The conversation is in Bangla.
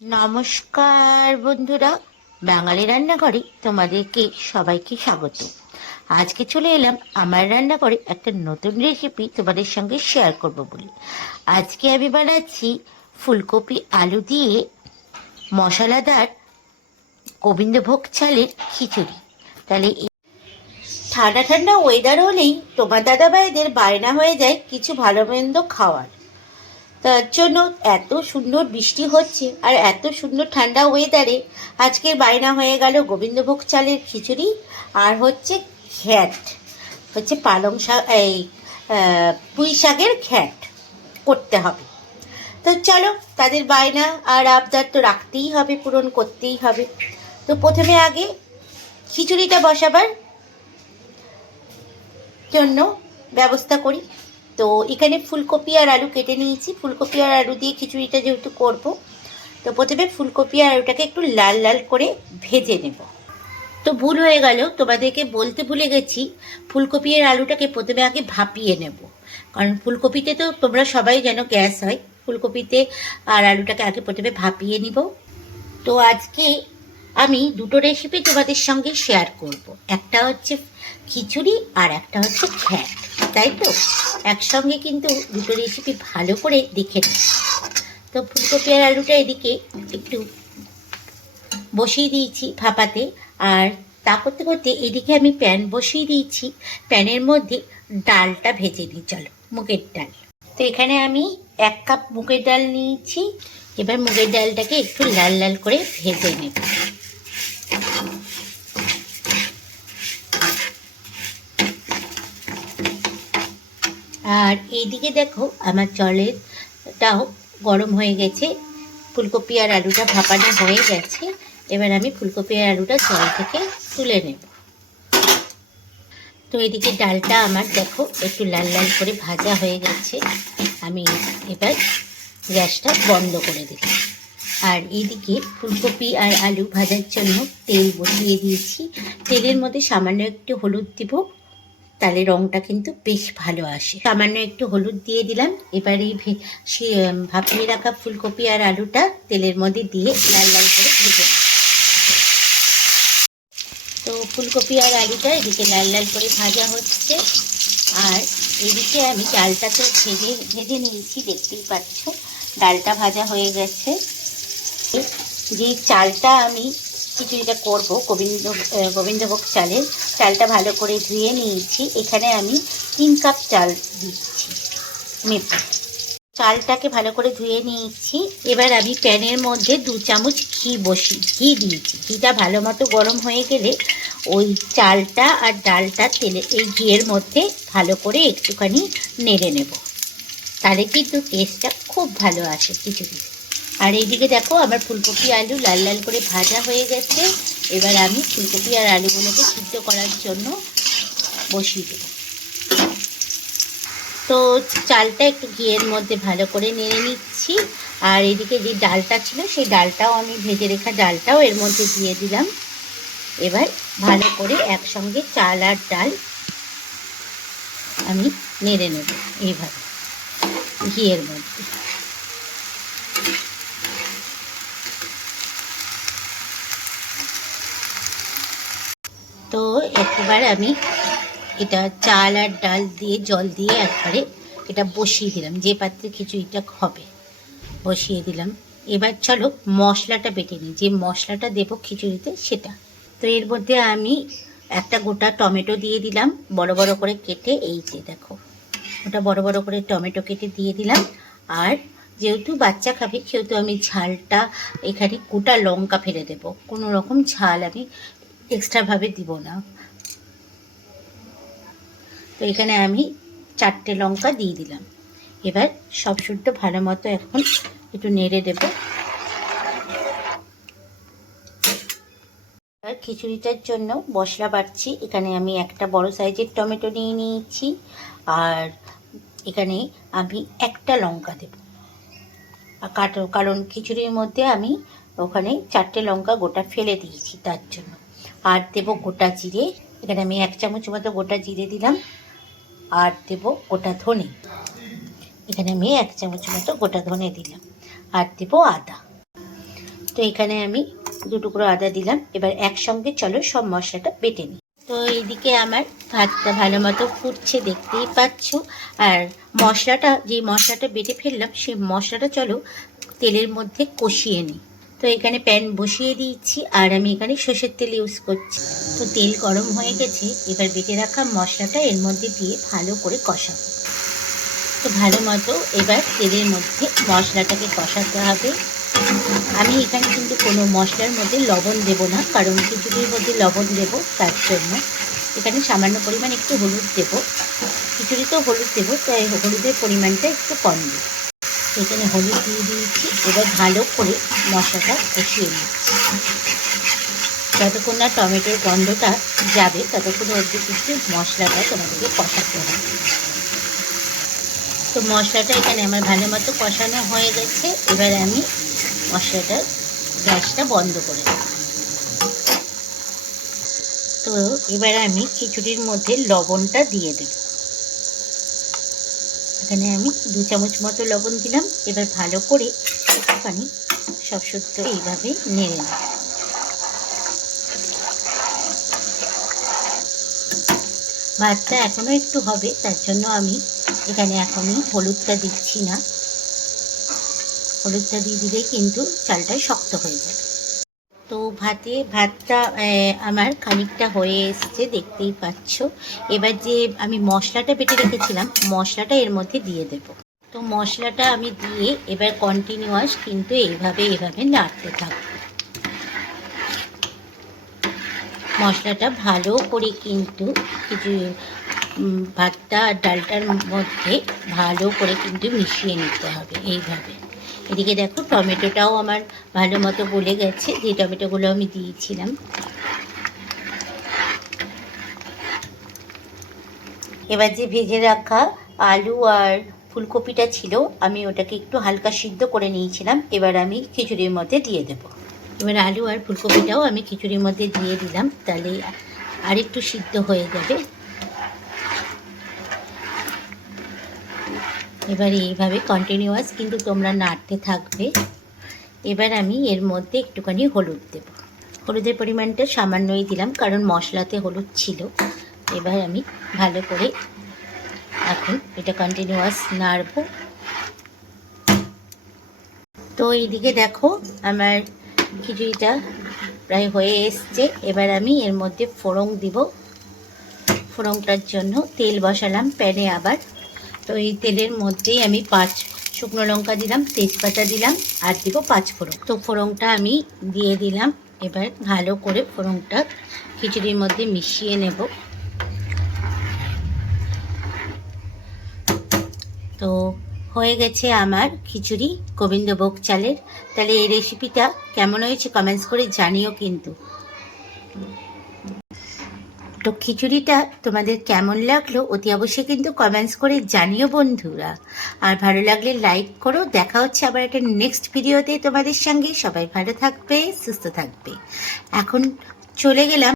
নমস্কার বন্ধুরা, বাঙালি রান্নাঘরে তোমাদেরকে সবাইকে স্বাগত। আজকে চলে এলাম আমার রান্নাঘরে একটা নতুন রেসিপি তোমাদের সঙ্গে শেয়ার করব বলে। আজকে আমি বানাচ্ছি ফুলকপি আলু দিয়ে মশলাদার গোবিন্দভোগ চালের খিচুড়ি। তাহলে ঠান্ডা ঠান্ডা ওয়েদার হলেই তোমার দাদাভাইদের বায়না হয়ে যায় কিছু ভালো মন্দ খাওয়ার। তার জন্য এত সুন্দর বৃষ্টি হচ্ছে আর এত সুন্দর ঠান্ডা ওয়েদারে আজকের বায়না হয়ে গেল গোবিন্দভোগ চালের খিচুড়ি আর হচ্ছে ঘ্যাট, হচ্ছে পালং শাক, এই পুঁই শাকের ঘ্যাট করতে হবে। তো চলো, তাদের বায়না আর আবদার তো রাখতেই হবে, পূরণ করতেই হবে। তো প্রথমে আগে খিচুড়িটা বসাবার জন্য ব্যবস্থা করি। তো এখানে ফুলকপি আর আলু কেটে নিয়েছি। ফুলকপি আর আলু দিয়ে খিচুড়িটা যেহেতু করব, তো প্রথমে ফুলকপি আর আলুটাকে একটু লাল লাল করে ভেজে নেব। তো ভুল হয়ে গেল, তোমাদেরকে বলতে ভুলে গেছি, ফুলকপি আর আলুটাকে প্রথমে আগে ভাপিয়ে নেব। কারণ ফুলকপিতে তো তোমরা সবাই যেন গ্যাস হয়, ফুলকপিতে আর আলুটাকে আগে প্রথমে ভাপিয়ে নিব। তো আজকে আমি দুটো রেসিপি তোমাদের সঙ্গে শেয়ার করব। একটা হচ্ছে খিচুড়ি আর একটা হচ্ছে ঘ্যাট, তাই তো একসঙ্গে কিন্তু দুটো রেসিপি ভালো করে দেখে নিই। তো ফুলকপি আর আলুটা এদিকে একটু বসিয়ে দিয়েছি ভাপাতে, আর তা করতে করতে এদিকে আমি প্যান বসিয়ে দিয়েছি। প্যানের মধ্যে ডালটা ভেজে নিই, চলো, মুগের ডাল। তো এখানে আমি 1 কাপ মুগের ডাল নিয়েছি। এবার মুগের ডালটাকে একটু লাল লাল করে ভেজে নেব। আর এইদিকে দেখো আমার জলেরটাও গরম হয়ে গেছে, ফুলকপি আর আলুটা ভাপানো হয়ে গেছে। এবার আমি ফুলকপি আর আলুটা জল থেকে তুলে নেব। তো এদিকে ডালটা আমার দেখো একটু লাল লাল করে ভাজা হয়ে গেছে। আমি এবার গ্যাসটা বন্ধ করে দিলাম। আর এইদিকে ফুলকপি আর আলু ভাজার জন্য তেল বসিয়ে দিয়েছি। তেলের মধ্যে সামান্য একটু হলুদ দিব, তাহলে রঙটা কিন্তু বেশ ভালো আসে। সামান্য একটু হলুদ দিয়ে দিলাম। এবার এই ভাপিয়ে রাখা ফুলকপি আর আলুটা তেলের মধ্যে দিয়ে লাল লাল করে ভেজে। তো ফুলকপি আর আলুটা এদিকে লাল লাল করে ভাজা হচ্ছে, আর এদিকে আমি ডালটা তো ভেজে নিয়েছি, দেখতেই পাচ্ছ ডালটা ভাজা হয়ে গেছে। যে চালটা আমি খিচুড়িটা করব, গোবিন্দভোগ চালের চালটা ভালো করে ধুয়ে নিয়েছি। এখানে আমি 3 কাপ চাল দিচ্ছি মেপে। চালটাকে ভালো করে ধুয়ে নিয়েছি। এবার আমি প্যানের মধ্যে 2 চামচ ঘি দিয়েছি। ঘিটা ভালো মতো গরম হয়ে গেলে ওই চালটা আর ডালটা এই ঘিয়ের মধ্যে ভালো করে একটুখানি নেড়ে নেব, তাহলে কিন্তু টেস্টটা খুব ভালো আসে খিচুড়িতে। আর এইদিকে দেখো আমার ফুলকপি আলু লাল লাল করে ভাজা হয়ে গেছে। এবার আমি ফুলকপি আর আলুগুলোকে সিদ্ধ করার জন্য বসিয়ে দেব। তো চালটা একটু ঘিয়ের মধ্যে ভালো করে নেড়ে নিচ্ছি। আর এদিকে যে ডালটা ছিল সেই ডালটাও আমি ভেজে রেখা ডালটাও এর মধ্যে দিয়ে দিলাম। এবার ভালো করে একসঙ্গে চাল আর ডাল আমি নেড়ে নেব এইভাবে ঘিয়ের মধ্যে। তো একবার আমি এটা চাল আর ডাল দিয়ে জল দিয়ে একবারে এটা বসিয়ে দিলাম, যে পাত্রে খিচুড়িটা হবে বসিয়ে দিলাম। এবার চলো মশলাটা বেটে নিই, যে মশলাটা দেবো খিচুড়িতে সেটা। তো এর মধ্যে আমি একটা গোটা টমেটো দিয়ে দিলাম বড় বড় করে কেটে, এই যে দেখো ওটা বড় বড় করে টমেটো কেটে দিয়ে দিলাম। আর যেহেতু বাচ্চা খাবে সেহেতু আমি ঝালটা এখানে গোটা লঙ্কা ফেলে দেবো, কোনো রকম ঝাল আমি এক্সট্রাভাবে দিব না। তো এখানে আমি 4টে লঙ্কা দিয়ে দিলাম। এবার সব শুদ্ধ ভালো মতো এখন একটু নেড়ে দেব। আর খিচুড়িটার জন্য মশলা বাটছি। এখানে আমি একটা বড় সাইজের টমেটো নিয়ে নিয়েছি, আর এখানে আমি একটা লঙ্কা দেব কারণ খিচুড়ির মধ্যে আমি ওখানে 4টে লঙ্কা গোটা ফেলে দিয়েছি তার জন্য। আর দেব গোটা জিরে, এখানে আমি 1 চামচ মতো গোটা জিরে দিলাম। আর দেব গোটা ধনে, এখানে আমি 1 চামচ মতো গোটা ধনে দিলাম। আর দেব আদা। তো এখানে আমি 2 টুকরো আদা দিলাম। এবার একসঙ্গে চলো সব মশলাটা বেটে নিই। তো এইদিকে আমার ভাতটা ভালো মতো ফুটছে, দেখতেই পাচ্ছ। আর যে মশলাটা বেটে ফেললাম সেই মশলাটা চলো তেলের মধ্যে কষিয়ে নিই। তো এখানে প্যান বসিয়ে দিয়েছি আর আমি এখানে সর্ষের তেল ইউজ করছি। তো তেল গরম হয়ে গেছে, এবার বেটে রাখা মশলাটা এর মধ্যে দিয়ে ভালো করে কষাবো। তো ভালো মতো এবার তেলের মধ্যে মশলাটাকে কষাতে হবে। আমি এখানে কিন্তু কোনো মশলার মধ্যে লবণ দেব না, কারণ খিচুড়ির মধ্যে লবণ দেব, তার জন্য এখানে সামান্য পরিমাণ একটু হলুদ দেব। খিচুড়িতেও হলুদ দেব, তাই হলুদের পরিমাণটা একটু কম দেব। এখানে হলুদ দিয়ে দিয়েছি। এবার ভালো করে মশলাটা কষিয়ে নিচ্ছি। যতক্ষণ না টমেটোর গন্ধটা যাবে ততক্ষণ অবধি কিন্তু মশলাটা তোমাদেরকে কষাতে হবে। তো মশলাটা এখানে আমার ভালো মতো কষানো হয়ে গেছে। এবার আমি মশলাটার গ্যাসটা বন্ধ করে দেব। তো এবার আমি খিচুড়ির মধ্যে লবণটা দিয়ে দেব। এখানে আমি 2 চামচ মতো লবণ দিলাম। এবার ভালো করে একটুখানি সব শুদ্ধ এইভাবে নেড়ে নেব। ভাতটা এখনও একটু হবে, তার জন্য আমি এখানে এখনই হলুদটা দিচ্ছি না। হলুদটা দিয়ে দিলেই কিন্তু চালটা শক্ত হয়ে যাবে। তো ভাতটা আমার খানিকটা হয়ে এসছে, দেখতেই পাচ্ছ। এবার যে আমি মশলাটা বেটে রেখেছিলাম মশলাটা এর মধ্যে দিয়ে দেব। তো মশলাটা আমি দিয়ে এবার কন্টিনিউয়াস কিন্তু এভাবে নাড়তে থাকবো। মশলাটা ভালো করে কিন্তু ভাতটা আর ডালটার মধ্যে ভালো করে কিন্তু মিশিয়ে নিতে হবে এইভাবে। এদিকে দেখো টমেটোটাও আমার ভালো মতো গলে গেছে, যে টমেটোগুলো আমি দিয়েছিলাম। এবার যে ভেজে রাখা আলু আর ফুলকপিটা ছিল, আমি ওটাকে একটু হালকা সিদ্ধ করে নিয়েছিলাম। এবার আমি খিচুড়ির মধ্যে দিয়ে দেব। এবার আলু আর ফুলকপিটাও আমি খিচুড়ির মধ্যে দিয়ে দিলাম, তাহলে আর একটু সিদ্ধ হয়ে যাবে। এবার এইভাবে কন্টিনিউয়াস কিন্তু তোমরা নাড়তে থাকবে। এবার আমি এর মধ্যে একটুখানি হলুদ দেব। হলুদের পরিমাণটা সামান্যই দিলাম, কারণ মশলাতে হলুদ ছিল। এবার আমি ভালো করে এখন এটা কন্টিনিউয়াস নাড়ব। তো এইদিকে দেখো আমার খিচুড়িটা প্রায় হয়ে এসছে। এবার আমি এর মধ্যে ফোড়ন দিব। ফোড়নটার জন্য তেল বসালাম প্যানে আবার। তো এই তেলের মধ্যেই আমি 5 শুকনো লঙ্কা দিলাম, তেজপাতা দিলাম আর দিব 5 ফোড়ন। তো ফোড়নটা আমি দিয়ে দিলাম। এবার ভালো করে ফোড়নটা খিচুড়ির মধ্যে মিশিয়ে নেব। তো হয়ে গেছে আমার খিচুড়ি গোবিন্দভোগ চালের। তাহলে এই রেসিপিটা কেমন হয়েছে কমেন্টস করে জানিও কিন্তু। তো খিচুড়িটা তোমাদের কেমন লাগলো অতি অবশ্যই কিন্তু কমেন্টস করে জানিও বন্ধুরা। আর ভালো লাগলে লাইক করো। দেখা হচ্ছে আবার একটা নেক্সট ভিডিওতে তোমাদের সঙ্গে। সবাই ভালো থাকবে, সুস্থ থাকবে। এখন চলে গেলাম।